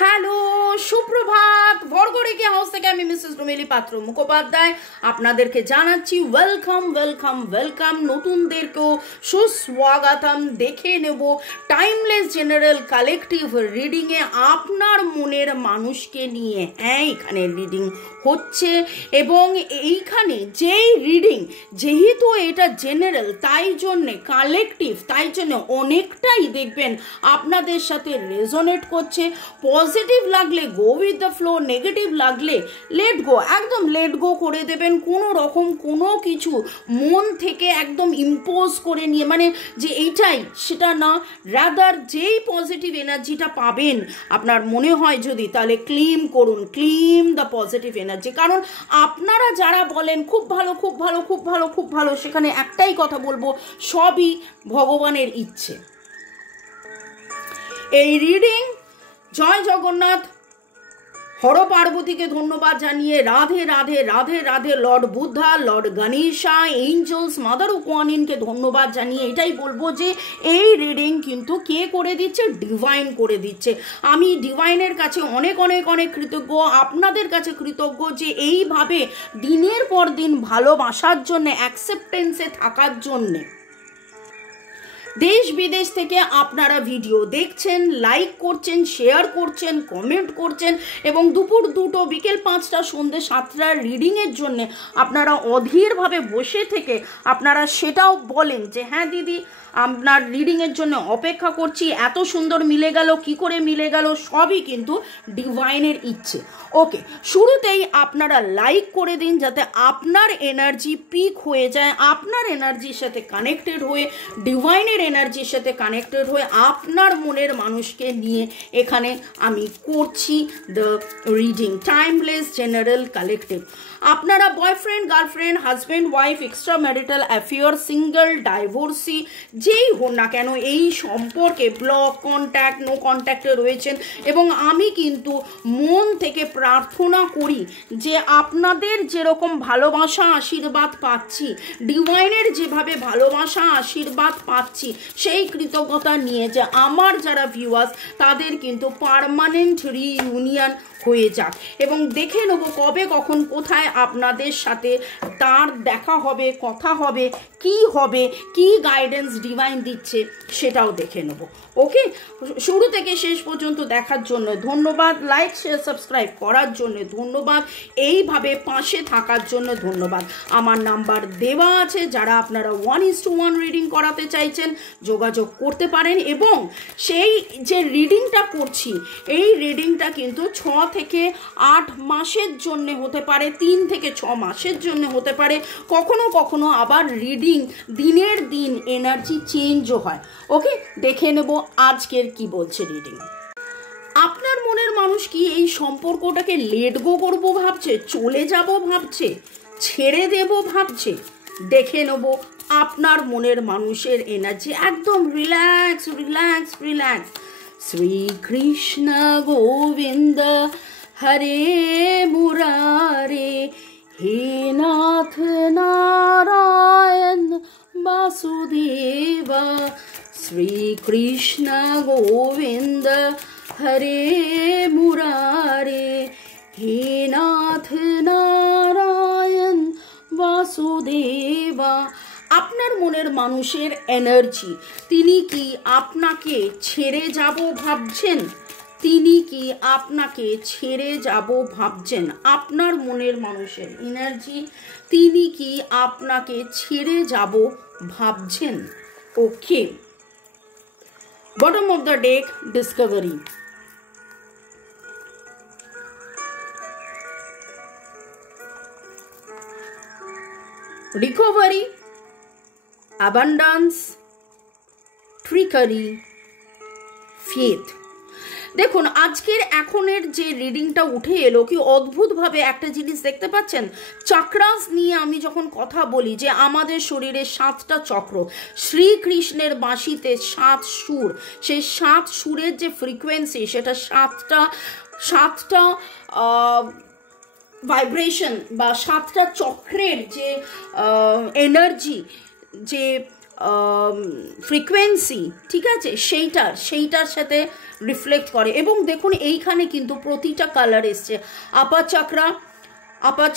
Hello, সুপ্রভাত। ভরগড়িকে house থেকে আমি মিসেস রুমেলি পাত্র মুখোপাধ্যায় আপনাদেরকে জানাচ্ছি ওয়েলকাম ওয়েলকাম ওয়েলকাম। নতুনদেরকেও সুস্বাগতম। দেখে নেব টাইমলেস জেনারেল কালেকটিভ রিডিংয়ে আপনার মনের মানুষকে নিয়ে। হ্যাঁ, এখানে রিডিং হচ্ছে এবং এইখানে যেই রিডিং, যেহেতু এটা জেনারেল তাই জন্যে কালেকটিভ, তাই জন্য অনেকটাই দেখবেন আপনাদের সাথে রেজোনেট করছে। পজিটিভ লাগলে go with the flow, negative লাগলে লেট গো, একদম লেট গো করে দেবেন। কোনো রকম কোনো কিছু মন থেকে একদম ইম্পোজ করে নিয়ে মানে যে এইটাই সেটা না, রাদার যেই পজিটিভ এনার্জিটা পাবেন আপনার মনে হয় যদি, তাহলে ক্লেম করুন, ক্লেম দ্য পজিটিভ এনার্জি। কারণ আপনারা যারা বলেন খুব ভালো খুব ভালো খুব ভালো খুব ভালো, সেখানে একটাই কথা বলবো, সবই ভগবানের ইচ্ছে। এই রিডিং জয় জগন্নাথ, হর পার্বতীকে ধন্যবাদ জানিয়ে Radhe Radhe Radhe Radhe, Lord Buddha, Lord Ganesha, angels, mother কোয়ানিনকে ধন্যবাদ জানিয়ে এটাই বলবো যে এই রিডিং কিন্তু কে করে দিচ্ছে? ডিভাইন করে দিচ্ছে। আমি ডিভাইনের কাছে অনেক অনেক অনেক কৃতজ্ঞ, আপনাদের কাছে কৃতজ্ঞ যে এইভাবে দিনের পর দিন ভালোবাসার জন্যে, অ্যাকসেপ্টেন্সে থাকার জন্যে। দেশ বিদেশ থেকে আপনারা ভিডিও দেখছেন, লাইক করছেন, শেয়ার করছেন, কমেন্ট করছেন এবং দুপুর 2টো, বিকেল 5টা, সন্ধ্যে 7টার রিডিংয়ের জন্য আপনারা অধীরভাবে বসে থেকে আপনারা সেটাও বলেন যে হ্যাঁ দিদি আপনার রিডিংয়ের জন্য অপেক্ষা করছি, এত সুন্দর মিলে গেল, কি করে মিলে গেল, সবই কিন্তু ডিভাইনের ইচ্ছে। ওকে, শুরুতেই আপনারা লাইক করে দিন যাতে আপনার এনার্জি পিক হয়ে যায়, আপনার এনার্জির সাথে কানেক্টেড হয়ে, ডিভাইনের এনার্জির সাথে কানেক্টেড হয়ে আপনার মনের মানুষকে নিয়ে এখানে আমি করছি the reading timeless general collective. আপনারা boyfriend, girlfriend, husband, wife, extra marital affair, single, divorcee, যেই হন না কেন এই সম্পর্কে ব্লক, কন্ট্যাক্ট, নো কন্ট্যাক্টে রয়েছেন এবং আমি কিন্তু মন থেকে প্রার্থনা করি যে আপনাদের যেরকম ভালোবাসা আশীর্বাদ পাচ্ছি, ডিভাইনের যেভাবে ভালোবাসা আশীর্বাদ পাচ্ছি, সেই কৃতজ্ঞতা নিয়ে যে আমার যারা ভিউয়ার্স তাদের কিন্তু পার্মানেন্ট রিইউনিয়ন হয়ে যাক এবং দেখে নেব কবে কখন কোথায় আপনাদের সাথে তার দেখা হবে, কথা হবে, কি হবে, কি গাইডেন্স ডিভাইন দিচ্ছে সেটাও দেখে নেব। ওকে, শুরু থেকে শেষ পর্যন্ত দেখার জন্য ধন্যবাদ, লাইক শেয়ার সাবস্ক্রাইব করার জন্য ধন্যবাদ, এইভাবে পাশে থাকার জন্য ধন্যবাদ। আমার নাম্বার দেওয়া আছে, যারা আপনারা 1:1 রিডিং করাতে চাইছেন যোগাযোগ করতে পারেন এবং সেই যে রিডিংটা করছি এই রিডিংটা কিন্তু 6 থেকে 8 মাসের জন্য হতে পারে, 3 থেকে 6 মাসের জন্য হতে পারে, কখনো কখনো আবার রিডিং দিনের দিন এনার্জি চেঞ্জও হয়। ওকে, দেখে নেব আজকের কি বলছে রিডিং। আপনার মনের মানুষ কি এই সম্পর্কটাকে লেট গো করবো ভাবছে, চলে যাব ভাবছে, ছেড়ে দেব ভাবছে? দেখে নেব আপনার মনের মানুষের এনার্জি। একদম relax relax relax. Shrikrishna Govinda Hare Murare, হে নাথ নারায়ণ বাসুদেবা। শ্রীকৃষ্ণ গোবিন্দ হরে মুরারে, হে নাথ নারায়ণ বাসুদেবা। আপনার মনের মানুষের এনার্জি, তিনি কি আপনাকে ছেড়ে যাব ভাবছেন? তিনি কি আপনাকে ছেড়ে যাব ভাবছেন? আপনার মনের মানুষের এনার্জি, তিনি কি আপনাকে ছেড়ে যাব ভাবছেন? Okay, bottom of the deck, discovery. Recovery, abundance, trickery, faith. দেখুন আজকের এখনের যে রিডিংটা উঠে এলো, কি অদ্ভুতভাবে একটা জিনিস দেখতে পাচ্ছেন। চক্রাস নিয়ে আমি যখন কথা বলি যে আমাদের শরীরে 7টা চক্র, শ্রীকৃষ্ণের বাঁশিতে 7 সুর, সেই 7 সুরের যে ফ্রিকোয়েন্সি সেটা 7টা ভাইব্রেশন বা 7টা চক্রের যে এনার্জি, যে ফ্রিকোয়েন্সি, ঠিক আছে, সেইটার সাথে রিফ্লেক্ট করে। এবং দেখুন এইখানে কিন্তু প্রতিটা কালার এসছে, আপার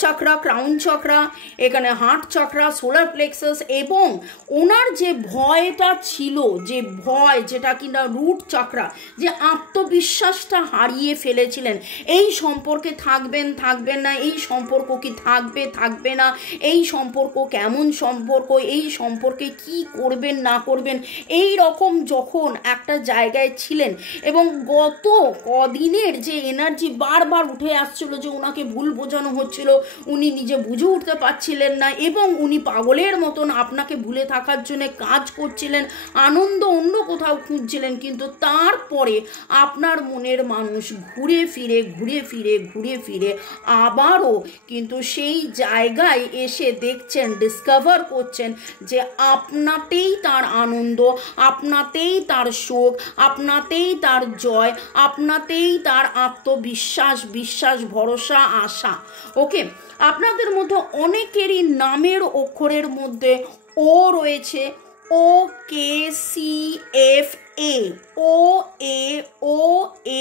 চাকরা, ক্রাউন চক্রা, এখানে হার্ট চক্রা, সোলার প্লেক্সাস, এবং ওনার যে ভয়টা ছিল, যে ভয়, যেটা কিনা রুট চক্রা, যে আত্মবিশ্বাসটা হারিয়ে ফেলেছিলেন, এই সম্পর্কে থাকবেন না, এই সম্পর্ক কি থাকবে না, এই সম্পর্ক কেমন সম্পর্ক, এই সম্পর্কে কি করবেন না করবেন, এই রকম যখন একটা জায়গায় ছিলেন, এবং গত কদিনের যে এনার্জি বারবার উঠে আসছিল যে ওনাকে ভুল বোঝানো হচ্ছে, উনি নিজে বুঝে উঠতে পারছিলেন না, এবং উনি পাগলের মতন আপনাকে ভুলে থাকার জন্য কাজ করছিলেন, আনন্দ অন্য কোথাও খুঁজছিলেন, কিন্তু তারপরে আপনার মনের মানুষ ঘুরে ফিরে আবারও কিন্তু সেই জায়গায় এসে দেখছেন, ডিসকভার করছেন যে আপনাতেই তার আনন্দ, আপনাতেই তার শোক, আপনাতেই তার জয়, আপনাতেই তার আত্মবিশ্বাস, ভরসা, আশা। ওকে, আপনাদের মধ্যে অনেকেরই নামের অক্ষরের মধ্যে ও রয়েছে, OKCFA, ও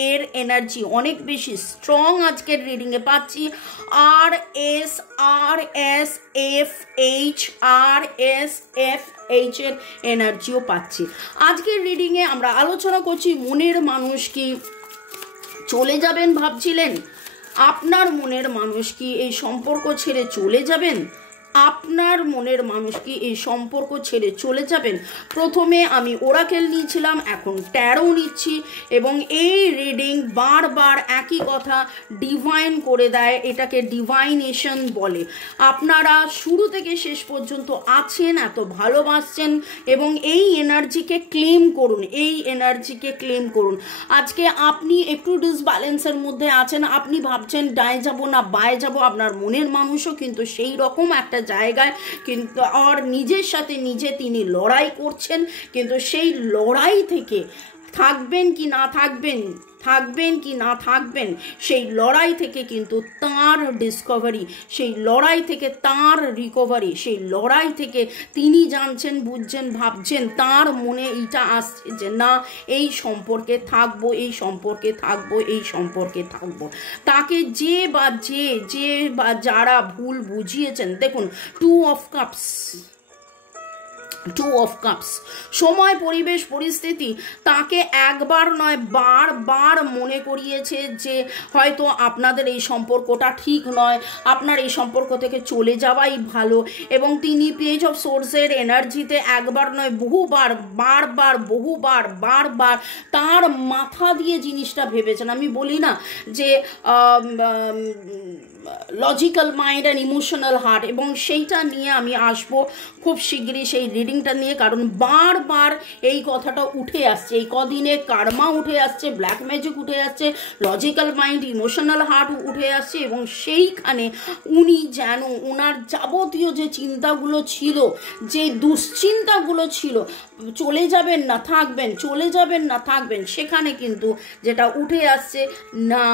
এর এনার্জি অনেক বেশি স্ট্রং আজকের রিডিংয়ে পাচ্ছি। RSFH এর এনার্জিও পাচ্ছি। আজকের রিডিংয়ে আমরা আলোচনা করছি মনের মানুষ কি চলে যাবেন ভাবছিলেন, আপনার মনের মানুষ কি এই সম্পর্ক ছেড়ে চলে যাবেন, আপনার মনের মানুষ কি এই সম্পর্ক ছেড়ে চলে যাবেন। প্রথমে আমি ওরাকেল নিয়েছিলাম, এখন ট্যারো নিচ্ছি, এবং এই রিডিং বারবার একই কথা ডিভাইন করে দেয়, এটাকে ডিভাইনেশন বলে। আপনারা শুরু থেকে শেষ পর্যন্ত আছেন, এত ভালোবাসছেন, এবং এই এনার্জিকে ক্লেম করুন। আজকে আপনি একটু ডিসব্যালেন্সের মধ্যে আছেন, আপনি ভাবছেন ডায়ে যাব না বায়ে যাব, আপনার মনের মানুষও কিন্তু সেই রকম একটা জায়গায়, কিন্তু আর নিজের সাথে নিজে তিনি লড়াই করছেন, কিন্তু সেই লড়াই থেকে থাকবেন কি না থাকবেন, সেই লড়াই থেকে কিন্তু তার ডিসকভারি, সেই লড়াই থেকে তার রিকভারি, সেই লড়াই থেকে তিনি জানছেন, বুঝছেন, ভাবছেন, তার মনে এইটা আসছে যে না, এই সম্পর্কে থাকবো। তাকে যে বা যারা ভুল বুঝিয়েছেন, দেখুন 2 অফ কাপস, সময়, পরিবেশ, পরিস্থিতি তাকে একবার নয় বারবার মনে করিয়েছে যে হয়তো আপনাদের এই সম্পর্কটা ঠিক নয়, আপনার এই সম্পর্ক থেকে চলে যাওয়াই ভালো। এবং তিনি পেজ অফ সোর্সের এনার্জিতে একবার নয় বহুবার তার মাথা দিয়ে জিনিসটা ভেবেছেন। আমি বলি না যে logical mind and emotional heart, এবং সেইটা নিয়ে আমি আসবো খুব শীঘ্রই সেই রিডিংটা নিয়ে, কারণ বারবার এই কথাটা উঠে আসছে, এই কদিনে কার্মা উঠে আসছে, ব্ল্যাক ম্যাজিক উঠে আসছে, লজিক্যাল মাইন্ড, ইমোশনাল হার্ট উঠে আসছে, এবং সেইখানে উনি যেন ওনার যাবতীয় যে চিন্তাগুলো ছিল, যে দুশ্চিন্তাগুলো ছিল, চলে যাবেন না থাকবেন, সেখানে কিন্তু যেটা উঠে আসছে, না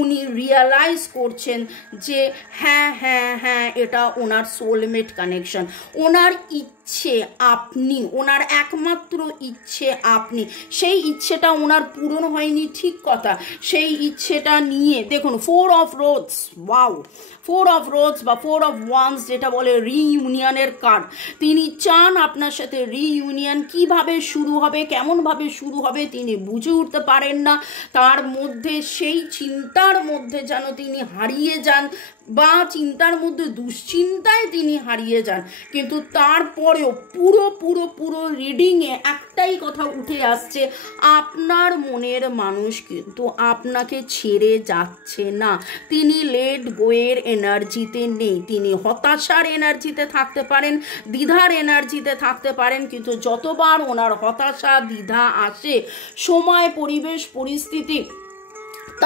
উনি রিয়ালাইজ করছেন যে হ্যাঁ এটা ওনার সোলমেট কানেকশন, ওনার ইচ্ছে আপনি, ওনার একমাত্র ইচ্ছে আপনি। সেই ইচ্ছেটা ওনার পূরণ হয়নি, ঠিক কথা, সেই ইচ্ছেটা নিয়ে দেখুন 4 off roads, wow, 4 off roads বা 4 অফ ওয়ান্স যেটা বলে রিইউনিয়নের কার্ড। তিনি চান আপনার সাথে রিইউনিয়ন, কিভাবে শুরু হবে, কেমনভাবে শুরু হবে তিনি বুঝে উঠতে পারেন না, তার মধ্যে সেই চিন্তার মধ্যে যেন তিনি হারিয়ে যান, বা চিন্তার মধ্যে দুশ্চিন্তায় তিনি হারিয়ে যান। কিন্তু তারপরেও পুরো রিডিংয়ে একটাই কথা উঠে আসছে, আপনার মনের মানুষ কিন্তু আপনাকে ছেড়ে যাচ্ছে না, তিনি লেট গোয়ের এনার্জিতে নেই, তিনি হতাশার এনার্জিতে থাকতে পারেন, দ্বিধার এনার্জিতে থাকতে পারেন, কিন্তু যতবার ওনার হতাশা দ্বিধা আসে, সময়, পরিবেশ, পরিস্থিতি,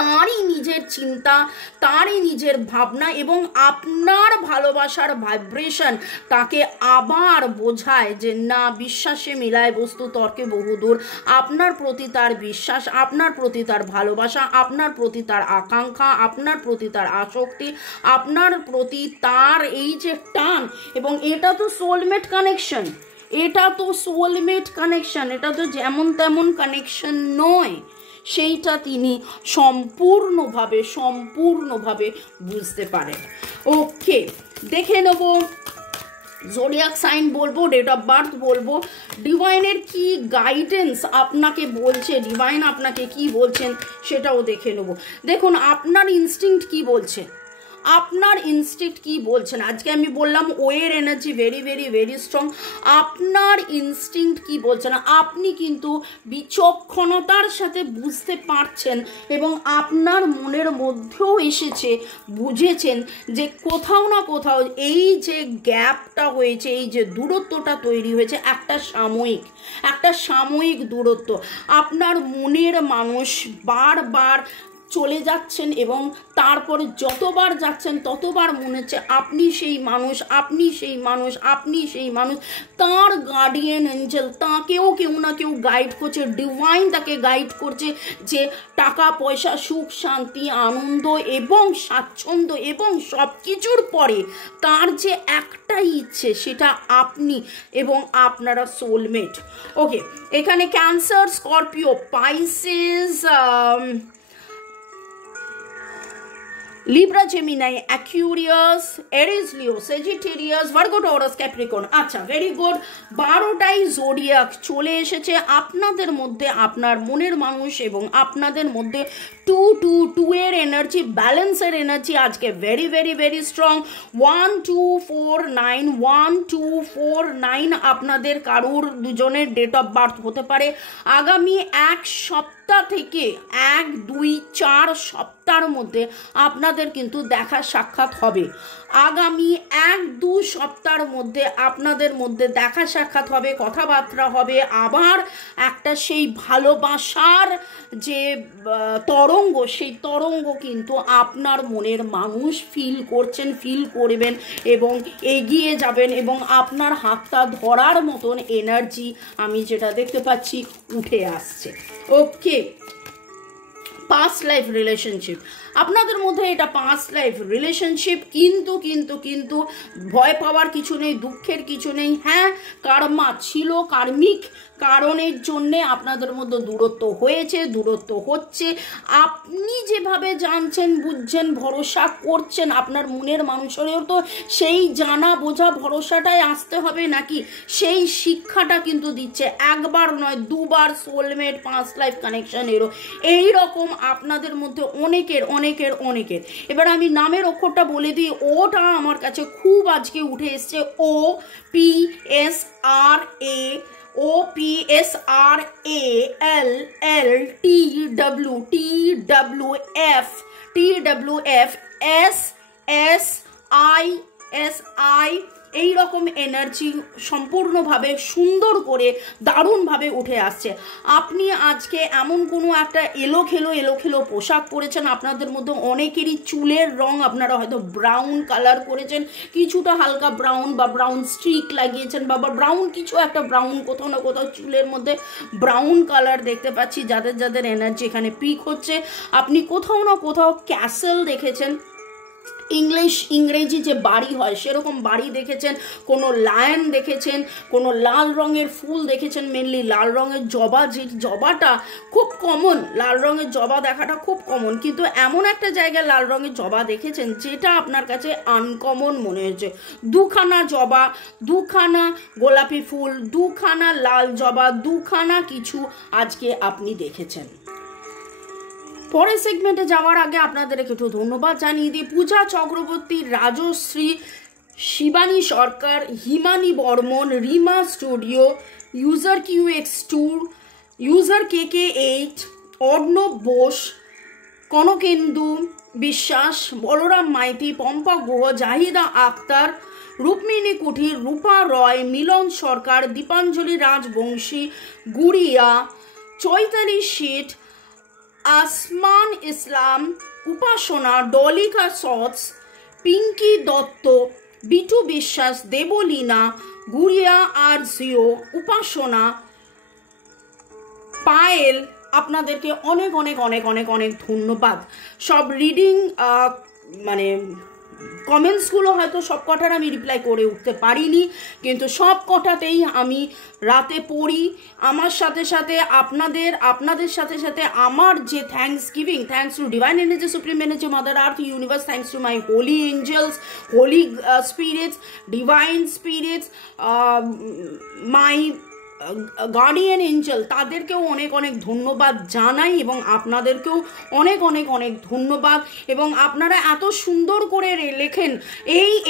তারই নিজের চিন্তা, তারই নিজের ভাবনা, এবং আপনার ভালোবাসার ভাইব্রেশন তাকে আবার বোঝায় যে না, বিশ্বাসে মিলায় বস্তু তর্কে বহুদূর, আপনার প্রতি তার বিশ্বাস, আপনার প্রতি তার ভালোবাসা, আপনার প্রতি তার আকাঙ্ক্ষা, আপনার প্রতি তার আসক্তি, আপনার প্রতি তার এই যে টান, এবং এটা তো সোলমেট কানেকশন, এটা তো সোলমেট কানেকশন, এটা তো যেমন তেমন কানেকশন নয়, সেইটা তিনি সম্পূর্ণভাবে বুঝতে পারেন। ওকে, দেখে নেব জোডিয়াক সাইন বলবো, ডেট অফ বার্থ বলবো, ডিভাইনের কি গাইডেন্স আপনাকে বলছে, ডিভাইন আপনাকে কি বলছেন সেটাও দেখে নেব। দেখুন আপনার ইনস্টিংক্ট কি বলছে, আপনার ইনস্টিংক্ট কি বলছেন। আজকে আমি বললাম ওয়ের energy very very very strong. আপনার ইনস্টিংক্ট কি বলছেন, আপনি কিন্তু বিচক্ষণতার সাথে বুঝতে পারছেন এবং আপনার মনের মধ্যেও এসেছে, বুঝেছেন যে কোথাও না কোথাও এই যে গ্যাপটা হয়েছে, এই যে দূরত্বটা তৈরি হয়েছে, একটা সাময়িক দূরত্ব। আপনার মনের মানুষ বারবার চলে যাচ্ছেন এবং তারপরে যতবার যাচ্ছেন ততবার মনে হচ্ছে আপনি সেই মানুষ। তার গার্ডিয়ান এঞ্জেল তাকেও কেউ না কেউ গাইড করছে, ডিভাইন তাকে গাইড করছে যে টাকা পয়সা, সুখ শান্তি, আনন্দ এবং স্বাচ্ছন্দ্য এবং সব কিছুর পরে তার যে একটাই ইচ্ছে, সেটা আপনি এবং আপনারা সোলমেট। ওকে, এখানে Cancer, Scorpio, Pisces, Libra, Gemini, Aquarius, Aries, Leo, Sagittarius, Virgo, Taurus, Capricorn. আচ্ছা, ভেরি গুড। 12টাই জোডিয়াক চলে এসেছে আপনাদের মধ্যে, আপনার মনের মানুষ এবং আপনাদের মধ্যে 2 এর এনার্জি, ব্যালেন্সের এনার্জি আজকে ভেরি ভেরি ভেরি স্ট্রং। 1 2 4 9 1 2 4 9 আপনাদের কারুর দুজনের ডেট অফ বার্থ হতে পারে। আগামী এক সপ্তাহ থেকে 1 2 4 সপ্তাহের মধ্যে আপনাদের কিন্তু দেখা সাক্ষাৎ হবে। আগামী 1 2 সপ্তাহের মধ্যে আপনাদের মধ্যে দেখা সাক্ষাৎ হবে, কথাবার্তা হবে, আবার একটা সেই ভালোবাসার যে তরঙ্গ, সেই তরঙ্গ কিন্তু আপনার মনের মানুষ ফিল করবেন এবং এগিয়ে যাবেন এবং আপনার হাতটা ধরার মতন এনার্জি আমি যেটা দেখতে পাচ্ছি উঠে আসছে। ওকে, পাস্ট লাইফ রিলেশনশিপ আপনাদের মধ্যে, এটা পাস্ট লাইফ রিলেশনশিপ, কিন্তু ভয় পাওয়ার কিছু নেই, দুঃখের কিছু নেই। হ্যাঁ, কার্মা ছিল, কার্মিক কারণের জন্যে আপনাদের মধ্যে দূরত্ব হয়েছে, দূরত্ব হচ্ছে। আপনি যেভাবে জানছেন, বুঝছেন, ভরসা করছেন, আপনার মনের মানুষেরও তো সেই জানা বোঝা ভরসাটাই আসতে হবে নাকি, সেই শিক্ষাটা কিন্তু দিচ্ছে। একবার নয়, দুবার সোলমেট, পাস্ট লাইফ কানেকশন এরও এইরকম আপনাদের মধ্যে অনেকের। এবার আমি নামের অক্ষরটা বলে দিই, ওটা আমার কাছে খুব আজকে উঠে এসছে, OPSRALTWF এইরকম এনার্জি সম্পূর্ণভাবে সুন্দর করে দারুণভাবে উঠে আসছে। আপনি আজকে এমন কোনো একটা এলোখেলো পোশাক পরেছেন, আপনাদের মধ্যে অনেকেরই চুলের রং আপনারা হয়তো ব্রাউন কালার করেছেন, কিছুটা হালকা ব্রাউন বা ব্রাউন স্ট্রিক লাগিয়েছেন, বা ব্রাউন কিছু একটা ব্রাউন, কোথাও না কোথাও চুলের মধ্যে ব্রাউন কালার দেখতে পাচ্ছি। যাদের এনার্জি এখানে পিক হচ্ছে, আপনি কোথাও না কোথাও ক্যাসেল দেখেছেন, ইংরেজি যে বাড়ি হয় সেরকম বাড়ি দেখেছেন, কোনো লায়ন দেখেছেন, কোনো লাল রঙের ফুল দেখেছেন, মেনলি লাল রঙের জবা, যে জবাটা খুব কমন, লাল রঙের জবা দেখাটা খুব কমন, কিন্তু এমন একটা জায়গায় লাল রঙের জবা দেখেছেন যেটা আপনার কাছে আনকমন মনে হয়েছে। 2খানা জবা, 2খানা গোলাপি ফুল, 2খানা লাল জবা, 2খানা কিছু আজকে আপনি দেখেছেন। পরের সেগমেন্টে যাওয়ার আগে আপনাদের একটু ধন্যবাদ জানিয়ে দিই। Puja Chakraborty, Rajashree, Shivani Sarkar, Himani Barman, Rima studio, user QX2, user KK8, Arnab Bose, Kanakendu Biswas, Balaram Maiti, Pampa Guha, Zahida Akter, Rukmini কুঠির, রূপা রয়, মিলন সরকার, দীপাঞ্জলি রাজবংশী, গুড়িয়া, চৈতালি শেঠ, আসমান ইসলাম, উপাসনা, ডলিকা সৎস, পিঙ্কি দত্ত, বিটু বিশ্বাস, দেবলীনা, গুড়িয়া আর জিও, উপাসনা, পায়েল, আপনাদেরকে অনেক ধন্যবাদ। সব রিডিং কমেন্টসগুলো হয়তো সব কটার আমি রিপ্লাই করে উঠতে পারিনি, কিন্তু সব কটাতেই আমি রাতে পড়ি। আমার সাথে সাথে আপনাদের সাথে সাথে আমার যে thanks to divine energy, supreme energy, mother earth, universe, thanks to my holy angels, holy spirits, divine spirits, my guardian angel, তাদেরকেও অনেক অনেক ধন্যবাদ জানাই এবং আপনাদেরকেও অনেক অনেক অনেক ধন্যবাদ। এবং আপনারা এত সুন্দর করে লেখেন,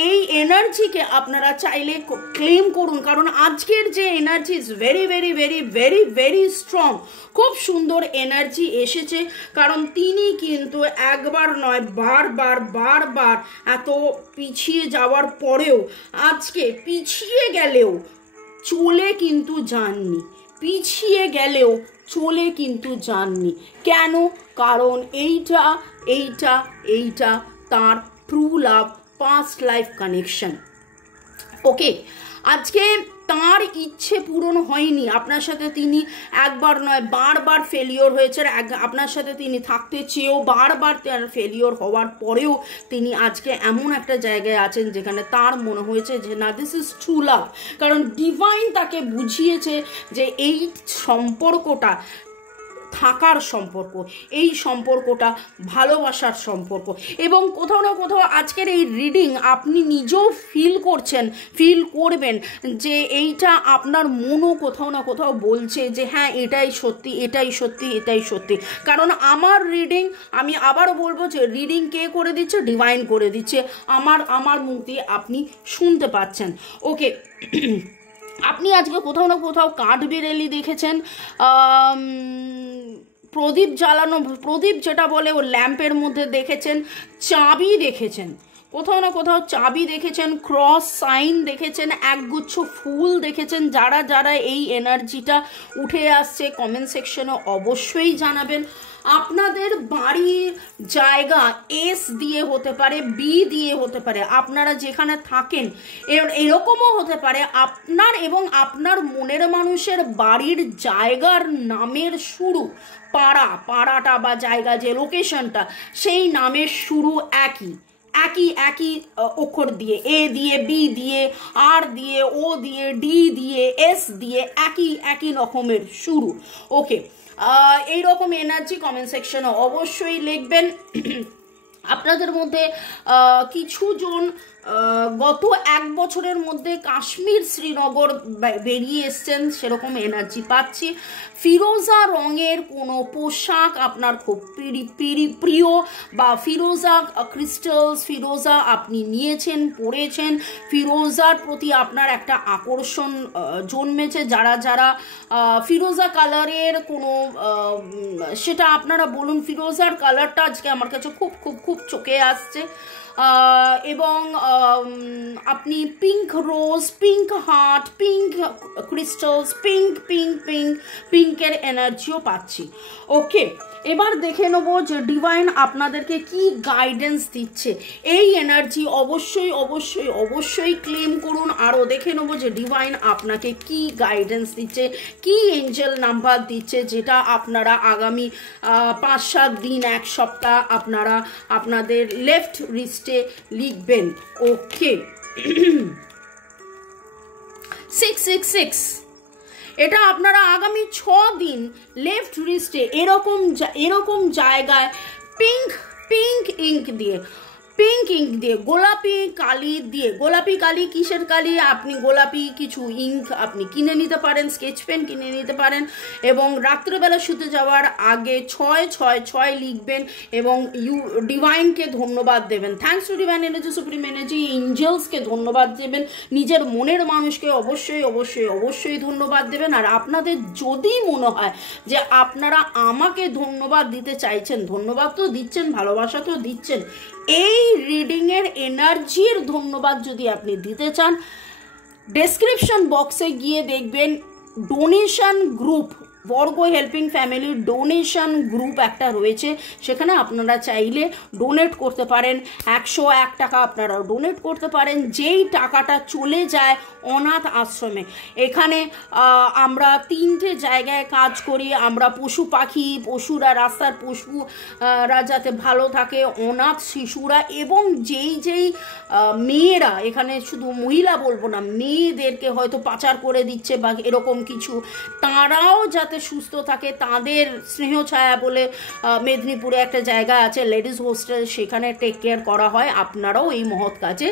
এই এনার্জিকে আপনারা চাইলে ক্লেম করুন, কারণ আজকের যে energy is very very very very very strong. খুব সুন্দর এনার্জি এসেছে, কারণ তিনি কিন্তু একবার নয় বারবার এত পিছিয়ে যাওয়ার পরেও, আজকে পিছিয়ে গেলেও চলে কিন্তু যাননি, পিছিয়ে গেলেও চলে কিন্তু যাননি। কেন? কারণ এইটা তার true love, past life connection. Okay, আজকে তার ইচ্ছে পূরণ হয়নি, আপনার সাথে তিনি একবার নয় বারবার ফেলিওর হয়েছে, আপনার সাথে তিনি থাকতে চেয়েও বারবার তার ফেলিওর হওয়ার পরেও তিনি আজকে এমন একটা জায়গায় আছেন যেখানে তার মনে হয়েছে যে না, দিস ইজ ট্রু লাভ। কারণ ডিভাইন তাকে বুঝিয়েছে যে এই সম্পর্কটা থাকার সম্পর্ক, এই সম্পর্কটা ভালোবাসার সম্পর্ক। এবং কোথাও না কোথাও আজকের এই রিডিং আপনি নিজেও ফিল করবেন যে এইটা আপনার মনও কোথাও না কোথাও বলছে যে হ্যাঁ, এটাই সত্যি। কারণ আমার রিডিং, আমি আবারও বলবো যে রিডিং কে করে দিচ্ছে? ডিভাইন করে দিচ্ছে, আমার মুখ দিয়ে আপনি শুনতে পাচ্ছেন। ওকে, আপনি আজকে কোথাও না কোথাও কাঠবেড়ালি দেখেছেন, প্রদীপ জ্বালানো, প্রদীপ যেটা বলে ও ল্যাম্পের মধ্যে দেখেছেন, চাবি দেখেছেন, কোথাও না কোথাও চাবি দেখেছেন, ক্রস সাইন দেখেছেন, একগুচ্ছ ফুল দেখেছেন। যারা এই এনার্জিটা উঠে আসছে কমেন্ট সেকশনে অবশ্যই জানাবেন। আপনাদের বাড়ির জায়গা এস দিয়ে হতে পারে, বি দিয়ে হতে পারে, আপনারা যেখানে থাকেন এরকমও হতে পারে আপনার এবং আপনার মনের মানুষের বাড়ির জায়গার নামের শুরু, পাড়াটা বা জায়গা যে লোকেশনটা, সেই নামের শুরু একই অক্ষর দিয়ে, এ দিয়ে, বি দিয়ে, আর দিয়ে, ও দিয়ে, ডি দিয়ে, এস দিয়ে, একই রকমের শুরু। ওকে, এইরকম এনার্জি কমেন্ট সেকশনে অবশ্যই লিখবেন। আপনাদের মধ্যে কিছু জন গত 1 বছরের মধ্যে কাশ্মীর শ্রীনগর বেরিয়ে এসছেন, সেরকম এনার্জি পাচ্ছি। ফিরোজা রঙের কোনো পোশাক আপনার খুব প্রিয়, বা ফিরোজা ক্রিস্টালস, ফিরোজা আপনি নিয়েছেন, পড়েছেন, ফিরোজার প্রতি আপনার একটা আকর্ষণ জন্মেছে। যারা ফিরোজা কালারের কোনো, সেটা আপনারা বলুন, ফিরোজার কালারটা আজকে আমার কাছে খুব খুব খুব চোখে আসছে। এবং আপনি pink rose, pink heart, pink crystals, পিঙ্কের এনার্জিও পাচ্ছি। ওকে, এবার দেখে নেবো যে ডিভাইন আপনাদেরকে কি গাইডেন্স দিচ্ছে। এই এনার্জি অবশ্যই ক্লেম করুন। আরও দেখে নেবো যে ডিভাইন আপনাকে কি গাইডেন্স দিচ্ছে, কি এঞ্জেল নাম্বার দিচ্ছে, যেটা আপনারা আগামী 5-7 দিন, 1 সপ্তাহ আপনারা আপনাদের লেফট রিস্টে লিখবেন। ওকে, 666, এটা আপনারা আগামী 6 দিন লেফট রিস্টে এরকম জায়গায় পিঙ্ক ইঙ্ক দিয়ে, গোলাপি কালি, কিসের কালি? আপনি গোলাপি কিছু ইঙ্ক আপনি কিনে নিতে পারেন, স্কেচ পেন কিনে নিতে পারেন, এবং রাত্রেবেলা শুতে যাওয়ার আগে 666 লিখবেন এবং ডিভাইনকে ধন্যবাদ দেবেন। Thanks to divine energy, supreme energy, এঞ্জেলসকে ধন্যবাদ দেবেন, নিজের মনের মানুষকে অবশ্যই ধন্যবাদ দেবেন। আর আপনাদের যদি মনে হয় যে আপনারা আমাকে ধন্যবাদ দিতে চাইছেন, ধন্যবাদ তো দিচ্ছেন, ভালোবাসা তো দিচ্ছেন, এই রিডিংয়ের এনার্জির ধন্যবাদ যদি আপনি দিতে চান, ডেসক্রিপশন বক্সে গিয়ে দেখবেন ডোনেশন গ্রুপ বর্গ হেল্পিং ফ্যামিলির ডোনেশন গ্রুপ একটা রয়েছে, সেখানে আপনারা চাইলে ডোনেট করতে পারেন। 101 টাকা আপনারা ডোনেট করতে পারেন, যেই টাকাটা চলে যায় অনাথ আশ্রমে। এখানে আমরা 3টে জায়গায় কাজ করি। আমরা পশু পাখি, পশুরা, রাস্তার পশুরা যাতে ভালো থাকে, অনাথ শিশুরা এবং যেই মেয়েরা, এখানে শুধু মহিলা বলবো না, মেয়েদেরকে হয়তো পাচার করে দিচ্ছে বা এরকম কিছু, তারাও যাতে সুস্থ থাকে, তাদের স্নেহ ছায়া বলে মেদিনীপুরে একটা জায়গা আছে লেডিস হোস্টেল, সেখানে টেক কেয়ার করা হয়। আপনারাও এই মহৎ কাজে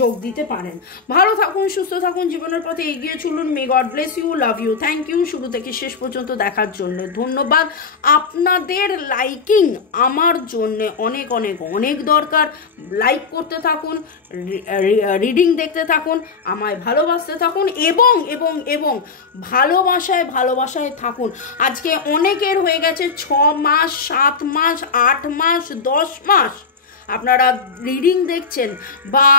যোগ দিতে পারেন। ভালো থাকুন, সুস্থ থাকুন, জীবনের পথে এগিয়ে চলুন। May God bless you, love you, thank you শুরু থেকে শেষ পর্যন্ত দেখার জন্য ধন্যবাদ। আপনাদের লাইকিং আমার জন্য অনেক অনেক অনেক দরকার। লাইক করতে থাকুন, রিডিং দেখতে থাকুন, আমায় ভালোবাসতে থাকুন এবং এবং এবং ভালোবাসায় থাকুন। আজকে অনেকের হয়ে গেছে 6 মাস, 7 মাস, 8 মাস, 10 মাস আপনারা রিডিং দেখছেন, বা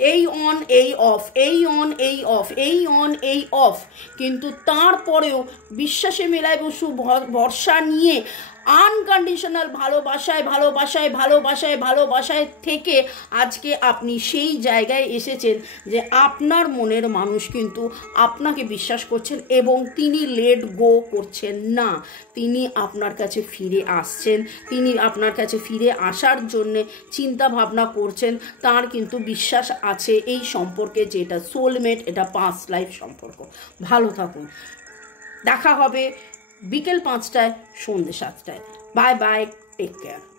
এই অন এই অফ, এই অন এই অফ, এই অন এই অফ, কিন্তু তারপরেও বিশ্বাসে মেলায় বসু ভরসা নিয়ে আনকন্ডিশনাল ভালোবাসায় থেকে আজকে আপনি সেই জায়গায় এসেছেন যে আপনার মনের মানুষ কিন্তু আপনাকে বিশ্বাস করছেন এবং তিনি লেট গো করছেন না। তিনি আপনার কাছে ফিরে আসছেন, তিনি আপনার কাছে ফিরে আসার জন্যে চিন্তা ভাবনা করছেন। তার কিন্তু বিশ্বাস আছে এই সম্পর্কে যে এটা সোলমেট, এটা পাস্ট লাইফ সম্পর্ক। ভালো থাকুন, দেখা হবে বিকেল 5টায়, সন্ধ্যে 7টায়। Bye bye, take care.